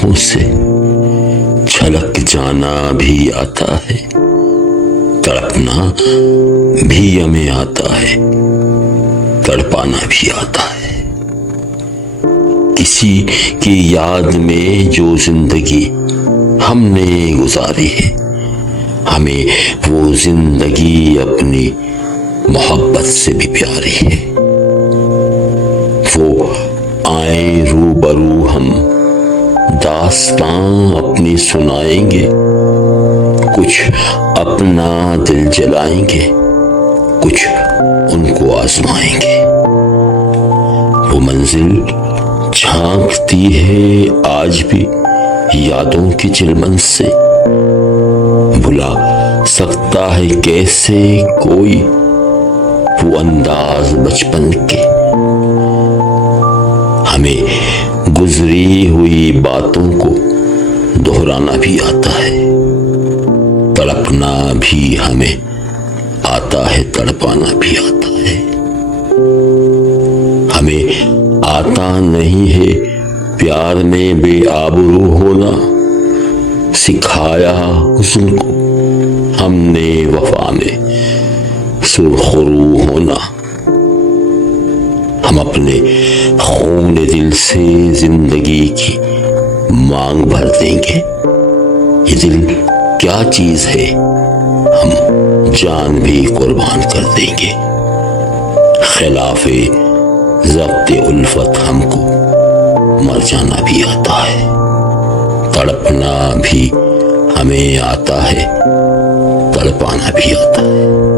आंखों से छलक जाना भी आता है, तड़पना भी हमें आता है, तड़पाना भी आता है। किसी की याद में जो जिंदगी हमने गुजारी है, हमें वो जिंदगी अपनी मोहब्बत से भी प्यारी है। वो आए रूबरू हम दास्तां अपनी सुनाएंगे, कुछ अपना दिल जलाएंगे, कुछ उनको आजमाएंगे। वो मंजिल झांकती है आज भी यादों की चिलमन से, भुला सकता है कैसे कोई वो अंदाज बचपन के। हमें गुजरी हुई बातों को दोहराना भी आता है, तड़पना भी हमें आता है, तड़पाना भी आता है। हमें आता नहीं है प्यार में बेआबरू होना, सिखाया हुस्न को हमने वफा में सुरखरू होना। हम अपने खून दिल से जिंदगी की मांग भर देंगे। ये दिल क्या चीज है, हम जान भी कुर्बान कर देंगे। खिलाफे ज़ब्ते उल्फत हमको मर जाना भी आता है, तड़पना भी हमें आता है, तड़पाना भी आता है।